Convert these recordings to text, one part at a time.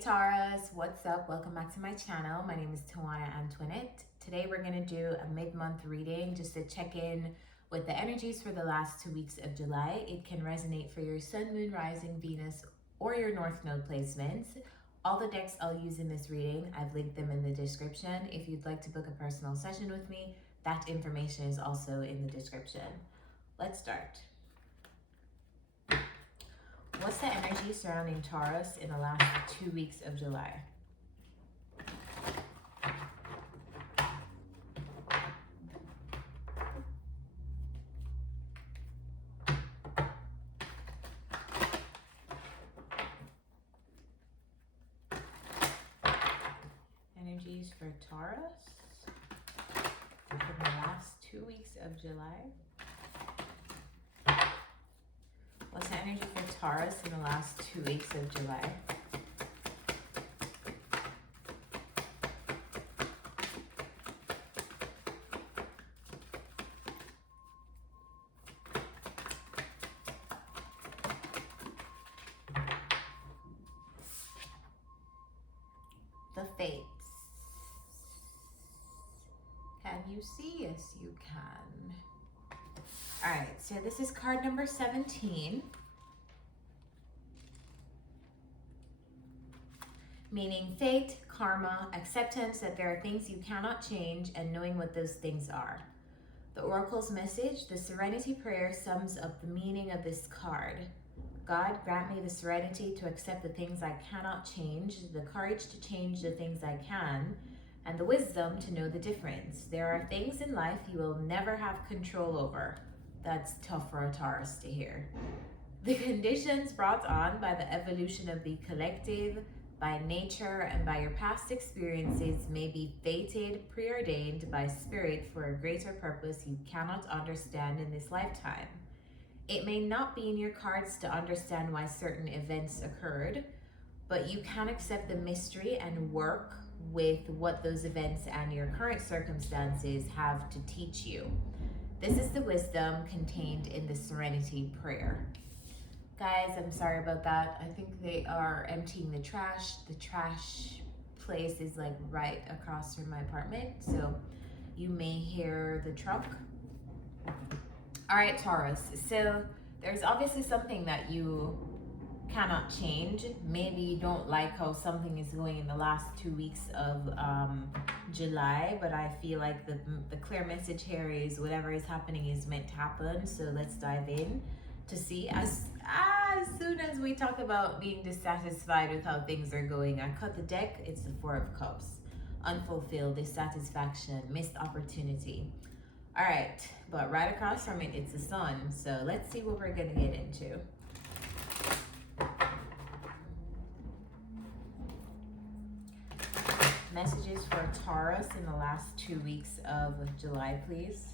Taurus, what's up? Welcome back to my channel. My name is Tawana Antoinette. Today we're going to do a mid-month reading just to check in with the energies for the last 2 weeks of July. It can resonate for your Sun, Moon, Rising, Venus, or your North Node placements. All the decks I'll use in this reading, I've linked them in the description. If you'd like to book a personal session with me, that information is also in the description. Let's start. What's the energy surrounding Taurus in the last 2 weeks of July? Energies for Taurus in the last 2 weeks of July. What's the energy for Taurus in the last 2 weeks of July? The Fates. Can you see? Yes, you can. All right, so this is card number 17. Meaning fate, karma, acceptance that there are things you cannot change, and knowing what those things are. The Oracle's message, the Serenity Prayer, sums up the meaning of this card. God, grant me the serenity to accept the things I cannot change, the courage to change the things I can, and the wisdom to know the difference. There are things in life you will never have control over. That's tough for a Taurus to hear. The conditions brought on by the evolution of the collective, by nature, and by your past experiences may be fated, preordained by spirit for a greater purpose you cannot understand in this lifetime. It may not be in your cards to understand why certain events occurred, but you can accept the mystery and work with what those events and your current circumstances have to teach you. This is the wisdom contained in the Serenity Prayer. Guys, I'm sorry about that. I think they are emptying the trash. The trash place is like right across from my apartment, so you may hear the truck. All right, Taurus. So there's obviously something that you cannot change. Maybe you don't like how something is going in the last 2 weeks of July, but I feel like the clear message here is whatever is happening is meant to happen. So let's dive in to see. As soon as we talk about being dissatisfied with how things are going, I cut the deck. It's the Four of Cups. Unfulfilled, dissatisfaction, missed opportunity. All right, but right across from it, it's the Sun. So let's see what we're gonna get into. Messages for Taurus in the last 2 weeks of July, please.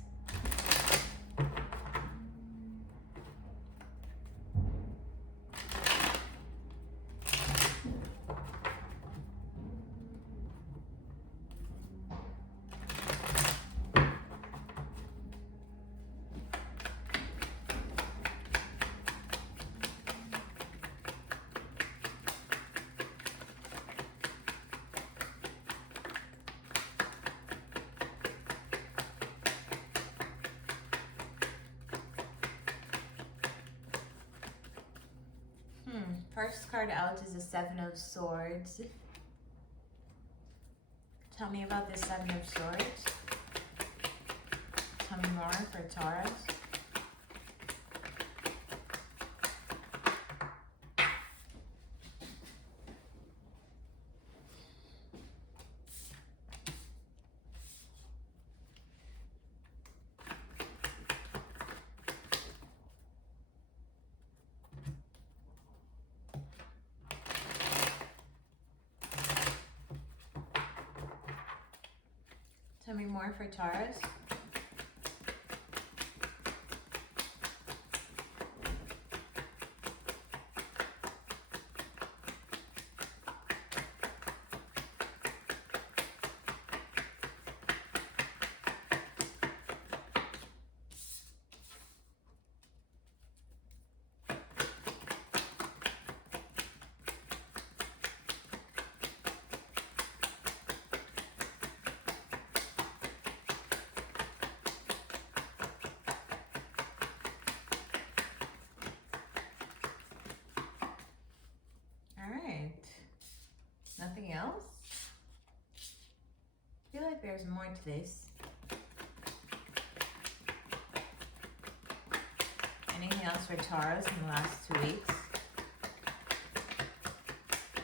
First card out is the Seven of Swords. Tell me about the Seven of Swords. Tell me more for Taurus. Tell me more for Taurus. more to this. Anything else for Taurus in the last 2 weeks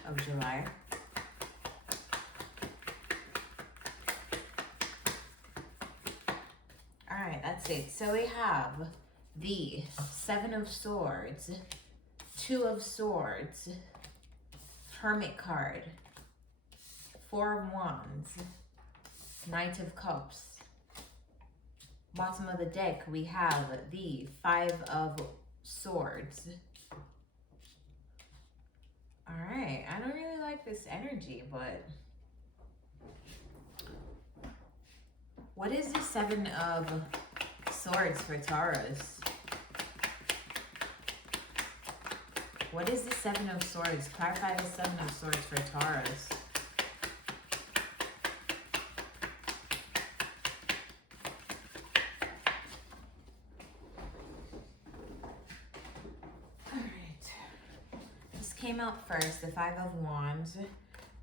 of July? Alright, that's it. So we have the 7 of Swords, 2 of Swords, Hermit card, 4 of Wands, Knight of Cups. Bottom of the deck, we have the 5 of Swords. Alright, I don't really like this energy, but what is the 7 of Swords for Taurus? What is the 7 of Swords? Clarify the 7 of Swords for Taurus. Came out first, the 5 of Wands.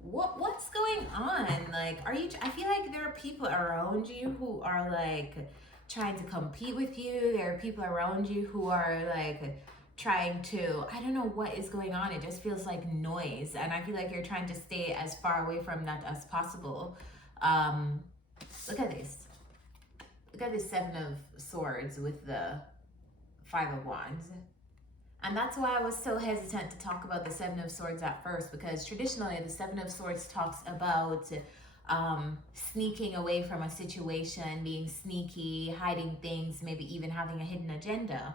What's going on? Like, are you, I feel like there are people around you who are like trying to compete with you. There are people around you who are like trying to, I don't know what is going on. It just feels like noise. And I feel like you're trying to stay as far away from that as possible. Look at this. Look at this 7 of Swords with the 5 of Wands. And that's why I was so hesitant to talk about the 7 of Swords at first, because traditionally the 7 of Swords talks about sneaking away from a situation, being sneaky, hiding things, maybe even having a hidden agenda.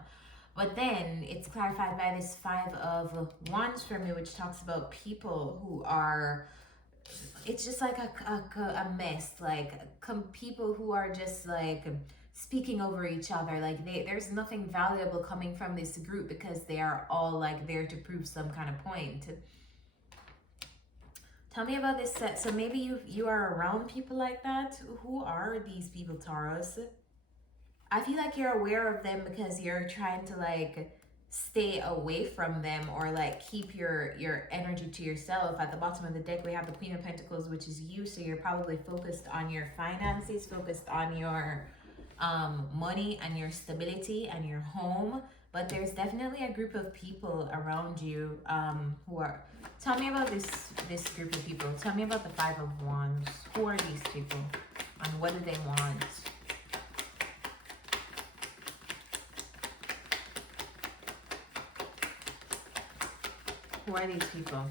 But then it's clarified by this 5 of Wands for me, which talks about people who are, it's just like a mess, like people who are just like speaking over each other, like there's nothing valuable coming from this group because they are all like there to prove some kind of point. Tell me about this set. So maybe you are around people like that. Who are these people, Taurus? I feel like you're aware of them because you're trying to like stay away from them, or like keep your energy to yourself. At the bottom of the deck we have the Queen of Pentacles, which is you, so you're probably focused on your finances, focused on your money and your stability and your home. But there's definitely a group of people around you who are, tell me about this group of people. Tell me about the 5 of Wands. Who are these people and what do they want? Who are these people?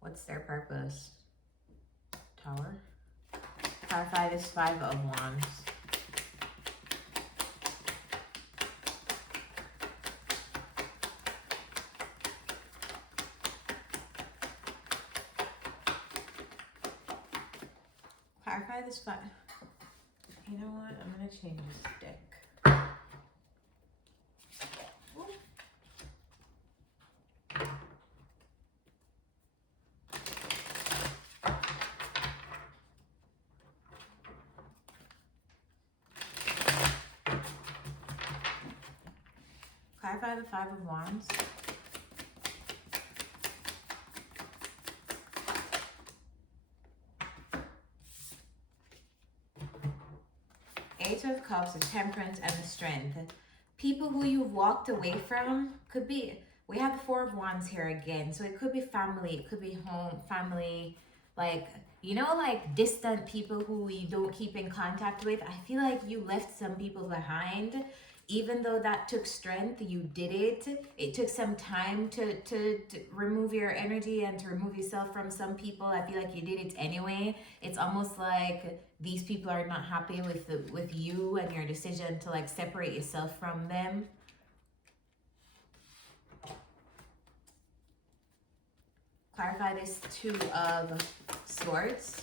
What's their purpose? Tower. Clarify this 5 of Wands. Clarify this 5. You know what? I'm going to change this deck. Clarify the 5 of Wands. Eight of Cups, the Temperance, and the Strength. People who you've walked away from could be, we have the 4 of Wands here again. So it could be family, it could be home, family, like, you know, like distant people who you don't keep in contact with. I feel like you left some people behind. Even though that took strength, you did it. It took some time to remove your energy and to remove yourself from some people. I feel like you did it anyway. It's almost like these people are not happy with you and your decision to like separate yourself from them. Clarify this 2 of Swords.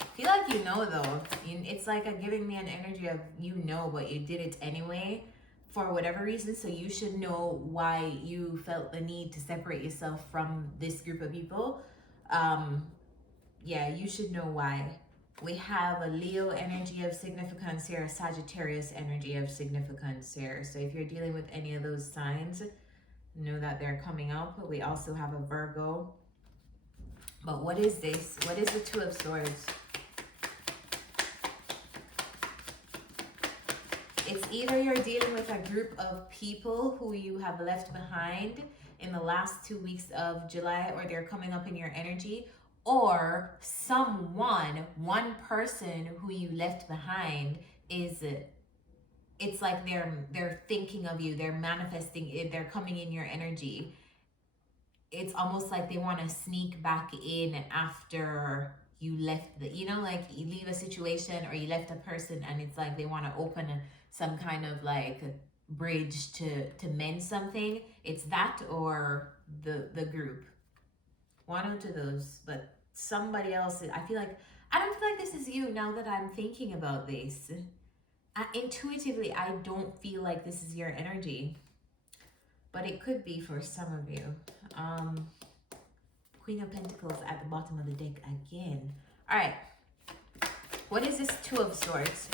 I feel like you know though. It's like giving me an energy of you know, but you did it anyway for whatever reason. So you should know why you felt the need to separate yourself from this group of people. Yeah, you should know why. We have a Leo energy of significance here, a Sagittarius energy of significance here. So if you're dealing with any of those signs, know that they're coming up. We also have a Virgo. But what is this? What is the Two of Swords? It's either you're dealing with a group of people who you have left behind in the last 2 weeks of July, or they're coming up in your energy, or one person who you left behind is, it's like they're thinking of you, they're manifesting it, they're coming in your energy. It's almost like they want to sneak back in after you left like you leave a situation or you left a person, and it's like they want to open some kind of like bridge to mend something. It's that or the group. One or two of those, but somebody else. I don't feel like this is you now that I'm thinking about this. Intuitively, I don't feel like this is your energy, but it could be for some of you. Queen of Pentacles at the bottom of the deck again. All right, what is this Two of Swords?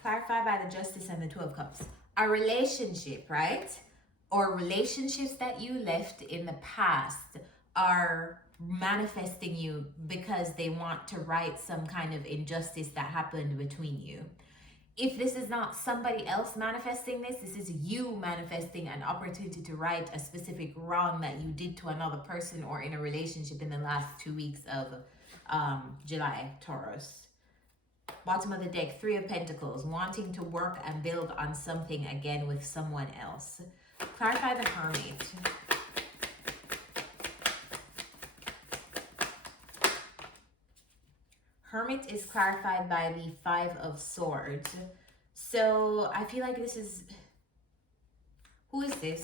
Clarified by the Justice and the Two of Cups. A relationship, right? Or relationships that you left in the past are manifesting you because they want to right some kind of injustice that happened between you. If this is not somebody else manifesting this is you manifesting an opportunity to right a specific wrong that you did to another person or in a relationship in the last 2 weeks of July, Taurus. Bottom of the deck, Three of Pentacles, wanting to work and build on something again with someone else. Clarify the Hermit. Hermit is clarified by the Five of Swords. So I feel like this is, who is this?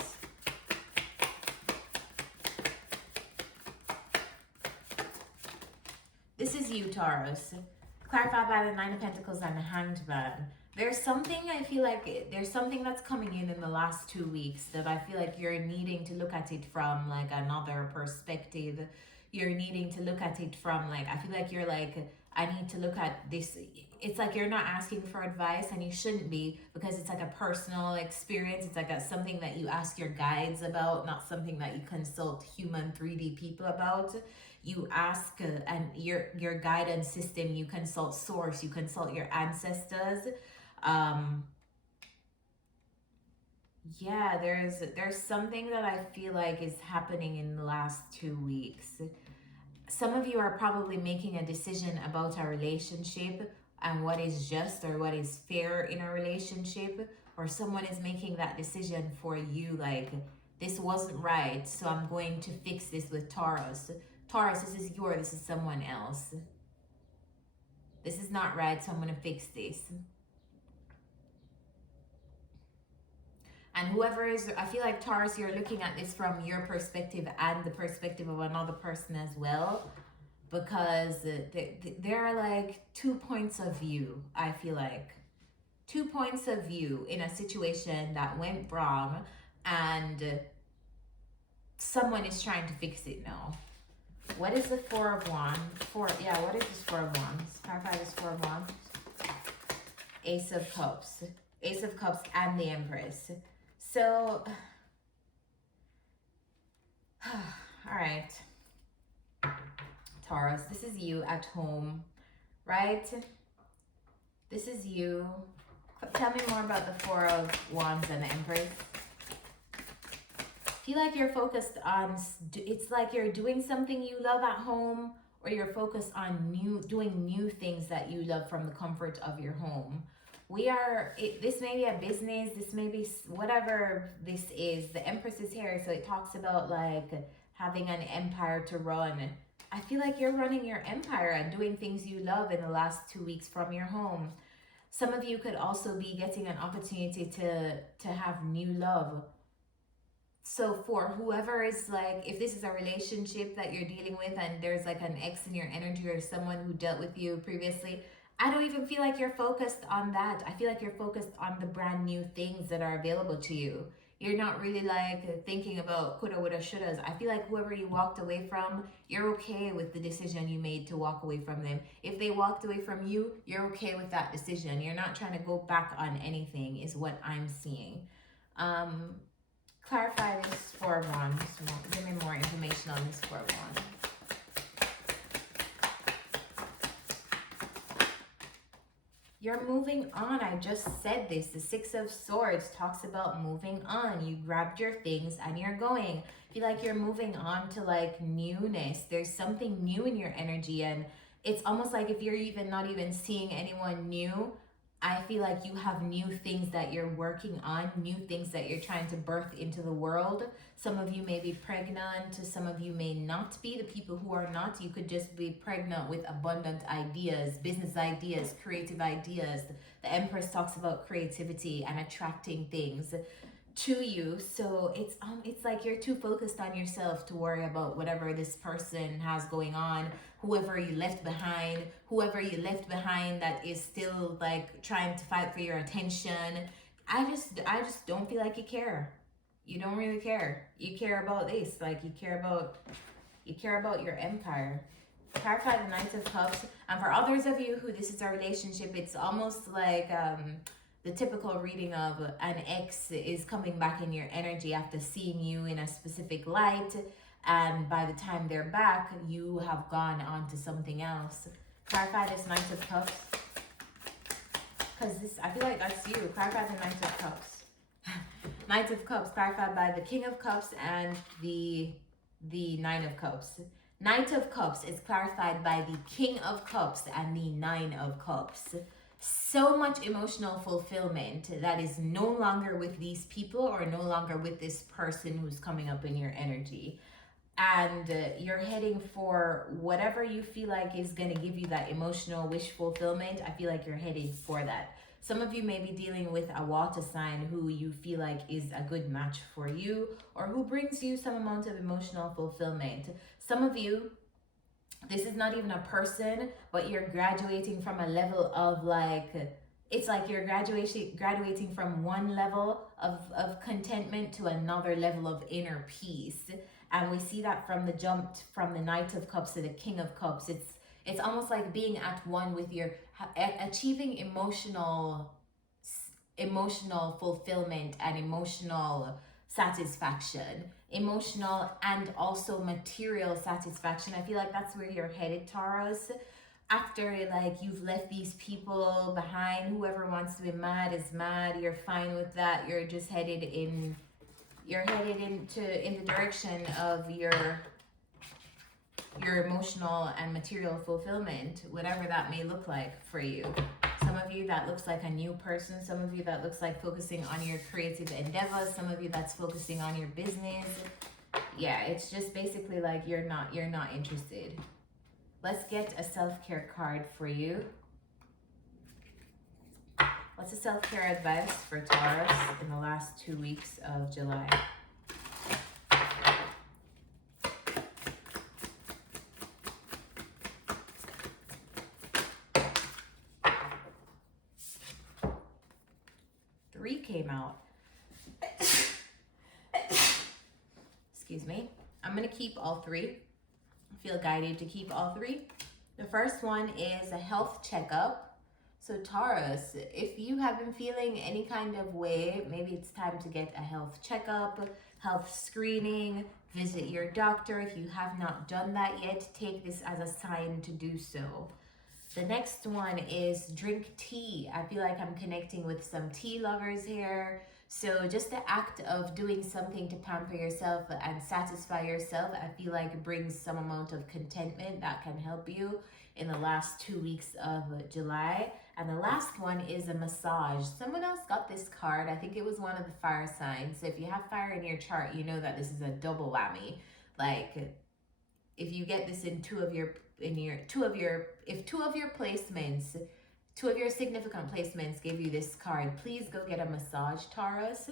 This is you, Taurus. Clarified by the Nine of Pentacles and the Hanged Man. There's something, I feel like there's something that's coming in the last 2 weeks that I feel like you're needing to look at it from like another perspective. You're needing to look at it from like, I feel like you're like, I need to look at this. It's like you're not asking for advice, and you shouldn't be, because it's like a personal experience. It's like something that you ask your guides about, not something that you consult human 3D people about. You ask and your guidance system, you consult source, you consult your ancestors. Yeah, there's something that I feel like is happening in the last 2 weeks. Some of you are probably making a decision about a relationship and what is just or what is fair in a relationship, or someone is making that decision for you, like, this wasn't right, so I'm going to fix this with Taurus. Taurus, this is yours, this is someone else. This is not right, so I'm going to fix this. And whoever is, I feel like Taurus, you're looking at this from your perspective and the perspective of another person as well. Because there are like 2 points of view, I feel like. 2 points of view in a situation that went wrong, and someone is trying to fix it now. What is the Four of Wands? What is this Four of Wands? Clarify this Four of Wands. Ace of Cups. Ace of Cups and the Empress. So, all right. Taurus, this is you at home, right? This is you. Tell me more about the Four of Wands and the Empress. Feel like you're focused on, it's like you're doing something you love at home, or you're focused on doing new things that you love from the comfort of your home. This may be a business, this may be whatever this is. The Empress is here, so it talks about like having an empire to run. I feel like you're running your empire and doing things you love in the last 2 weeks from your home. Some of you could also be getting an opportunity to have new love. So for whoever is like, if this is a relationship that you're dealing with and there's like an ex in your energy or someone who dealt with you previously, I don't even feel like you're focused on that. I feel like you're focused on the brand new things that are available to you. You're not really like thinking about coulda, woulda, shouldas. I feel like whoever you walked away from, you're okay with the decision you made to walk away from them. If they walked away from you, you're okay with that decision. You're not trying to go back on anything, is what I'm seeing. Clarify this Four of Wands. Give me more information on this Four of Wands. You're moving on. I just said this. The Six of Swords talks about moving on. You grabbed your things and you're going. I feel like you're moving on to like newness. There's something new in your energy, and it's almost like if you're even not even seeing anyone new, I feel like you have new things that you're working on, new things that you're trying to birth into the world. Some of you may be pregnant, some of you may not be. The people who are not, you could just be pregnant with abundant ideas, business ideas, creative ideas. The Empress talks about creativity and attracting things to you. So it's like you're too focused on yourself to worry about whatever this person has going on, whoever you left behind that is still like trying to fight for your attention. I just don't feel like you care. You don't really care. You care about this, like you care about your empire. Clarify the Knight of Cups. And for others of you who this is a relationship, it's almost like the typical reading of an ex is coming back in your energy after seeing you in a specific light, and by the time they're back, you have gone on to something else. Clarify this Knight of Cups, because this, I feel like that's you. Clarify the Knight of Cups. Knight of Cups clarified by the King of Cups and the Nine of Cups. Knight of Cups is clarified by the King of Cups and the Nine of Cups. So much emotional fulfillment that is no longer with these people or no longer with this person who's coming up in your energy. And you're heading for whatever you feel like is going to give you that emotional wish fulfillment. I feel like you're heading for that. Some of you may be dealing with a water sign who you feel like is a good match for you, or who brings you some amount of emotional fulfillment. Some of you, this is not even a person, but you're graduating from a level of like, it's like you're graduating from one level of contentment to another level of inner peace. And we see that from the jump from the Knight of Cups to the King of Cups. It's almost like being at one with your, achieving emotional fulfillment and emotional satisfaction, emotional and also material satisfaction. I feel like that's where you're headed, Taurus. After like you've left these people behind, whoever wants to be mad is mad. You're fine with that. You're just headed in the direction of your emotional and material fulfillment, whatever that may look like for you. Some of you that looks like a new person, some of you that looks like focusing on your creative endeavors, some of you that's focusing on your business. Yeah, it's just basically like you're not interested. Let's get a self-care card for you. What's the self-care advice for Taurus in the last 2 weeks of July? Three came out. Excuse me. I'm going to keep all three. I feel guided to keep all three. The first one is a health checkup. So Taurus, if you have been feeling any kind of way, maybe it's time to get a health checkup, health screening, visit your doctor. If you have not done that yet, take this as a sign to do so. The next one is drink tea. I feel like I'm connecting with some tea lovers here. So just the act of doing something to pamper yourself and satisfy yourself, I feel like brings some amount of contentment that can help you in the last 2 weeks of July. And the last one is a massage. Someone else got this card. I think it was one of the fire signs. So if you have fire in your chart, you know that this is a double whammy. Like if you get this in two of your significant placements give you this card, please go get a massage, Taurus.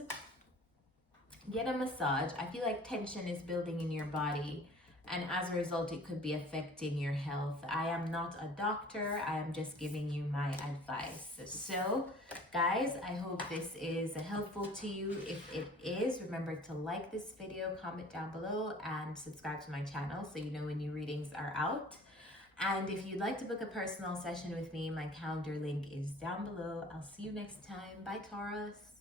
Get a massage. I feel like tension is building in your body, and as a result, it could be affecting your health. I am not a doctor, I am just giving you my advice. So, guys, I hope this is helpful to you. If it is, remember to like this video, comment down below, and subscribe to my channel so you know when new readings are out. And if you'd like to book a personal session with me, my calendar link is down below. I'll see you next time. Bye, Taurus.